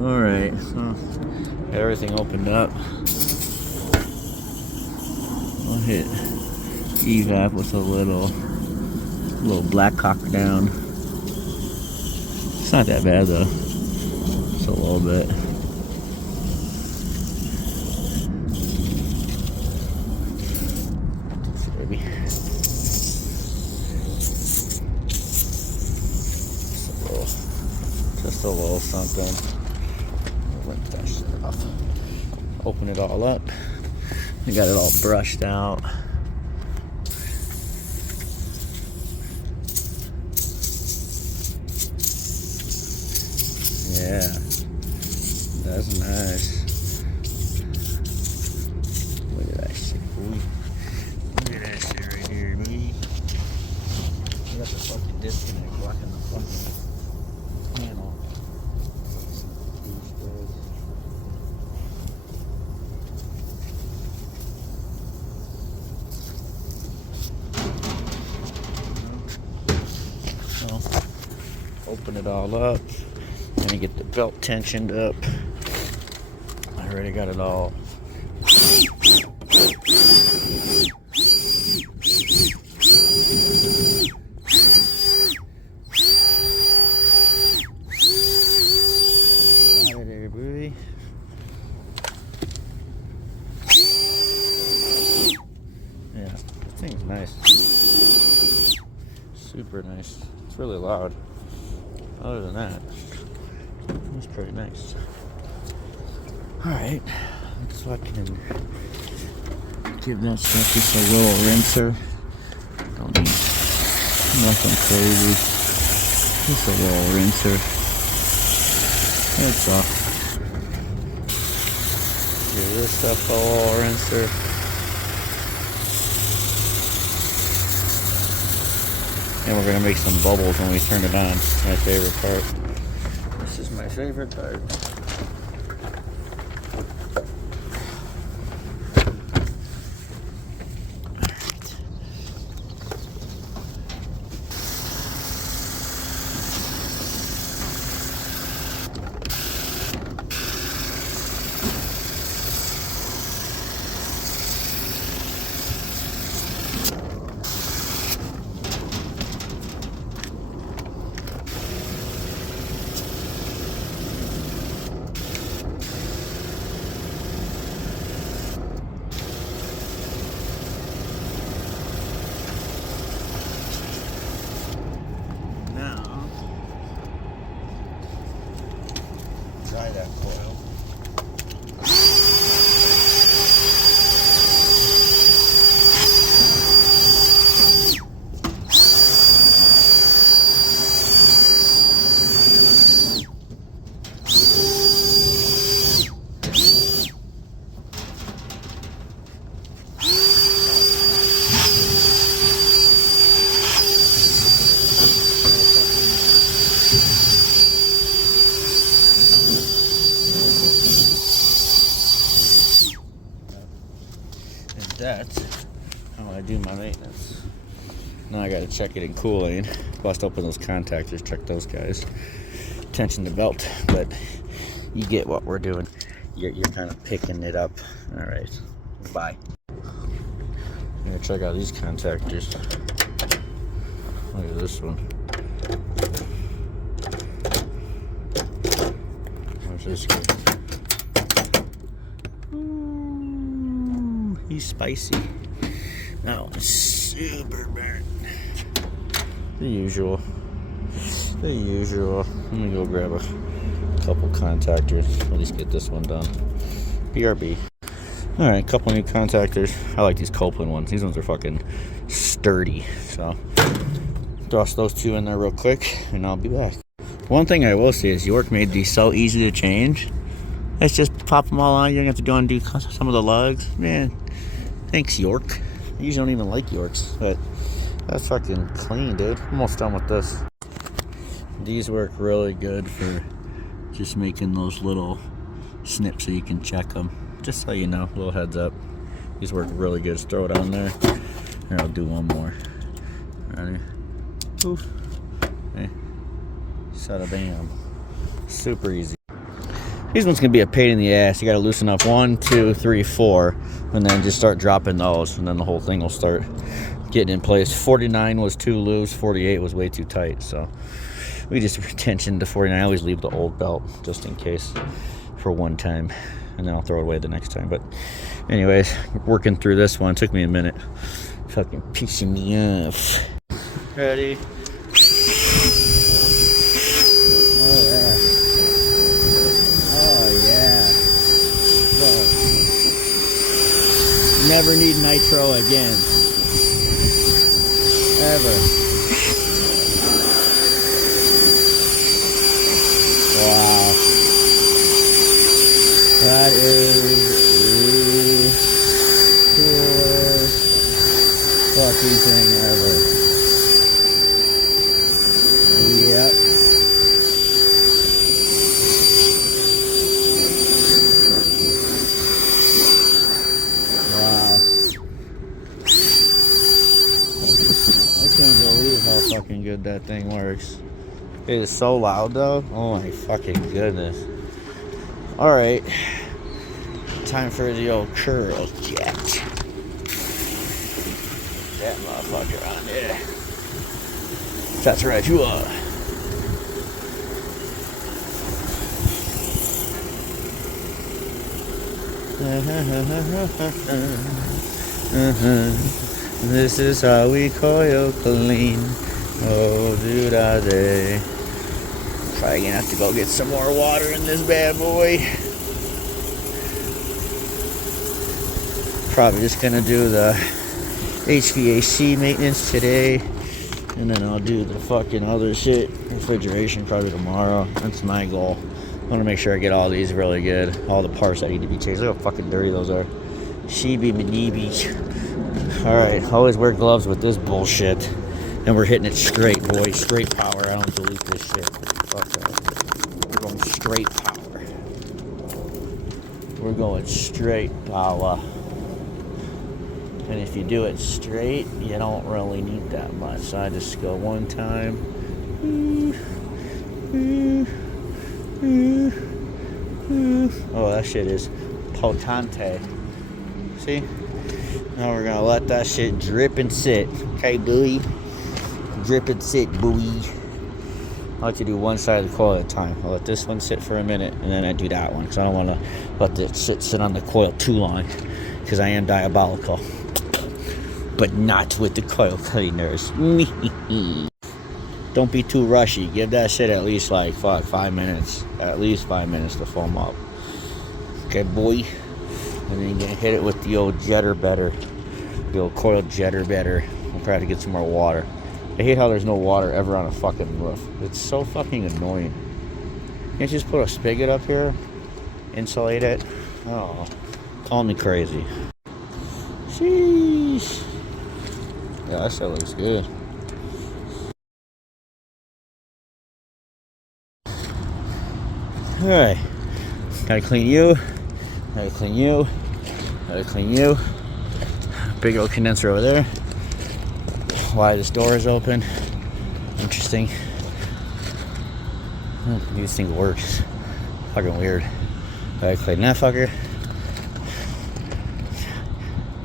Alright, so everything opened up. I'll hit evap with a little black cock down. It's not that bad though. Just a little bit. Maybe. Just a little something. Rinse that shit off. Open it all up. We got it all brushed out. Yeah, that's nice. Look at that shit, boy. Look at that shit right here, boy. You got the fucking disconnect blocking the fucking panel. So, open it all up. Let me get the belt tensioned up. I already got it all. Got it there, boy. Yeah, this thing's nice. Super nice. It's really loud. Other than that, it's pretty nice. Alright, let's fucking give that stuff just a little rinser. Don't need nothing crazy. Just a little rinser. That's all. Give this stuff a little rinser. And we're gonna make some bubbles when we turn it on. It's my favorite part. This is my favorite part. Try that coil. That's how I do my maintenance. Now I gotta check it in cooling, bust open those contactors, check those guys, tension the belt, but you get what we're doing. You're kind of picking it up. All right, bye. I'm gonna check out these contactors. Look at this one. Where's this guy? He's spicy. That one's super burnt. The usual. The usual. Let me go grab a couple contactors. At least get this one done. BRB. Alright, couple new contactors. I like these Copeland ones. These ones are fucking sturdy. So, toss those two in there real quick, and I'll be back. One thing I will say is York made these so easy to change. Let's just pop them all on. You don't have to go undo some of the lugs. Man, thanks, York. I usually don't even like Yorks, but that's fucking clean, dude. Almost done with this. These work really good for just making those little snips so you can check them. Just so you know, little heads up. These work really good. Just throw it on there. Here, I'll do one more. Ready? Oof. Okay. Sada bam. Super easy. These ones can be a pain in the ass. You gotta loosen up 1, 2, 3, 4, and then just start dropping those, and then the whole thing will start getting in place. 49 was too loose, 48 was way too tight, so we just retention to 49. I always leave the old belt just in case for one time, and then I'll throw it away the next time. But anyways, working through this one took me a minute. Fucking pissing me off. Ready? Oh yeah. Oh yeah. Whoa. Never need nitro again. Ever. Wow. That is the coolest fucking thing ever. Yep. Wow. I can't believe how fucking good that thing works. It is so loud though. Oh my fucking goodness. Alright. Time for the old curl jet. That motherfucker on there. That's right, you are. This is how we coil clean. Oh, BUDDDzzz. Probably gonna have to go get some more water in this bad boy. Probably just gonna do the HVAC maintenance today, and then I'll do the fucking other shit, refrigeration, probably tomorrow. That's my goal. I want to make sure I get all these really good, all the parts that need to be changed. Look how fucking dirty those are. Sheeby maneebies. Alright, always wear gloves with this bullshit. And we're hitting it straight, boys. Straight power. I don't delete this shit. Fuck that. We're going straight power. We're going straight power. And if you do it straight, you don't really need that much. So I just go one time. Oh, that shit is potente. See? Now we're gonna let that shit drip and sit. Okay, buoy? Drip and sit, buoy. I like to do one side of the coil at a time. I'll let this one sit for a minute, and then I do that one, because I don't want to let the shit sit on the coil too long, because I am diabolical. But not with the coil cleaners. Don't be too rushy. Give that shit at least like 5 minutes. At least 5 minutes to foam up. Okay, boy. And then you're gonna hit it with the old jetter better. The old coil jetter better. We'll try to get some more water. I hate how there's no water ever on a fucking roof. It's so fucking annoying. Can't you just put a spigot up here? Insulate it? Oh, call me crazy. Sheesh. Yeah, that shit looks good. Alright. Gotta clean you. Gotta clean you. Gotta clean you. Big old condenser over there. Why this door is open. Interesting. This thing works. Fucking weird. Gotta clean that fucker.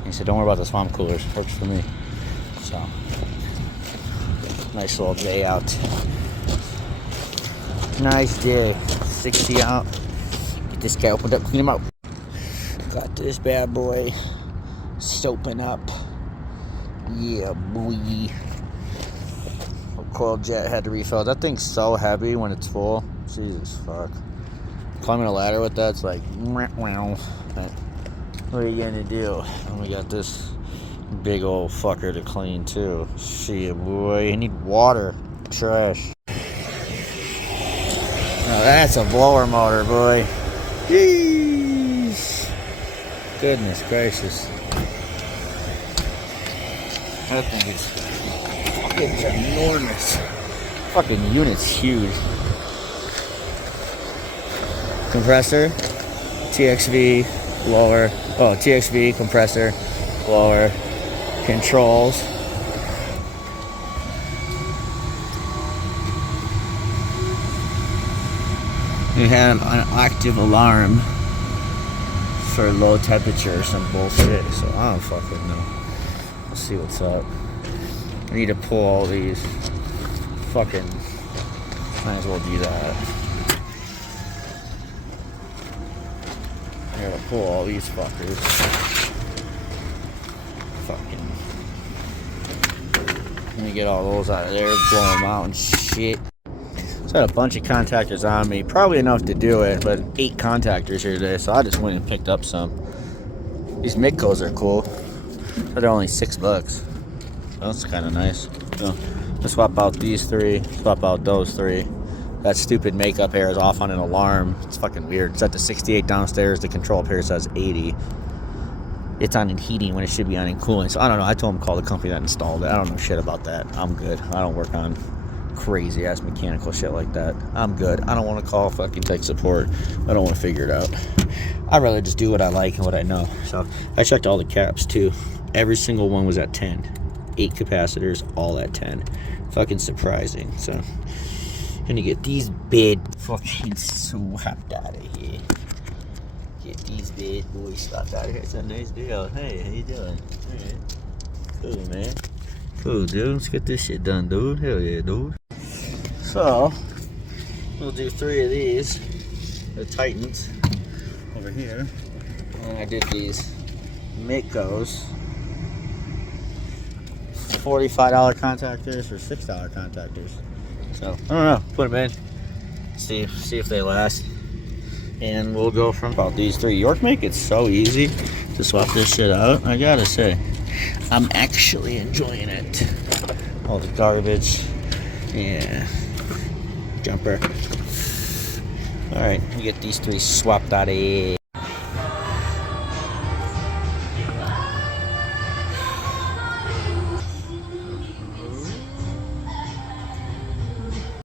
He said, don't worry about the swamp coolers. Works for me. So, nice little day out. Nice day. 60 out. Get this guy opened up, clean him out. Got this bad boy soaping up. Yeah, boy. Coil jet had to refill. That thing's so heavy when it's full. Jesus fuck. Climbing a ladder with that's like, wow. What are you gonna do? And we got this big old fucker to clean too. Shit, boy. I need water. Trash. Now that's a blower motor, boy. Jeez. Goodness gracious. That thing is fucking enormous. Fucking unit's huge. Compressor, TXV, blower. Oh, TXV, compressor, blower, controls. We have an active alarm for low temperature or some bullshit, so I don't fucking know. Let's see what's up. I need to pull all these. Fucking might as well do that. I gotta pull all these fuckers. Fucking. Let me get all those out of there, blow them out and shit. So I had a bunch of contactors on me, probably enough to do it, but 8 contactors here today, so I just went and picked up some. These Midcos are cool, but they're only $6. That's kind of nice. So I'll swap out these 3, swap out those 3. That stupid makeup air is off on an alarm. It's fucking weird. It's at the 68 downstairs. The control up here says 80. It's on in heating when it should be on in cooling. So I don't know. I told him to call the company that installed it. I don't know shit about that. I'm good. I don't work on crazy ass mechanical shit like that. I'm good. I don't want to call fucking tech support. I don't want to figure it out. I'd rather just do what I like and what I know. So I checked all the caps too. Every single one was at 10. 8 capacitors, all at 10. Fucking surprising. So gonna get these bad fucking swapped out of here. Get these bad boys swapped out of here. It's a nice deal. Hey, how you doing? Alright. Cool, man. Cool, dude. Let's get this shit done, dude. Hell yeah, dude. So, we'll do 3 of these. The Titans over here. And I did these Midcos. $45 contactors or $6 contactors. So I don't know. Put them in. See if they last. And we'll go from about these 3. York make it so easy to swap this shit out. I gotta say, I'm actually enjoying it. All the garbage. Yeah. Jumper. Alright, we get these 3 swapped out of here.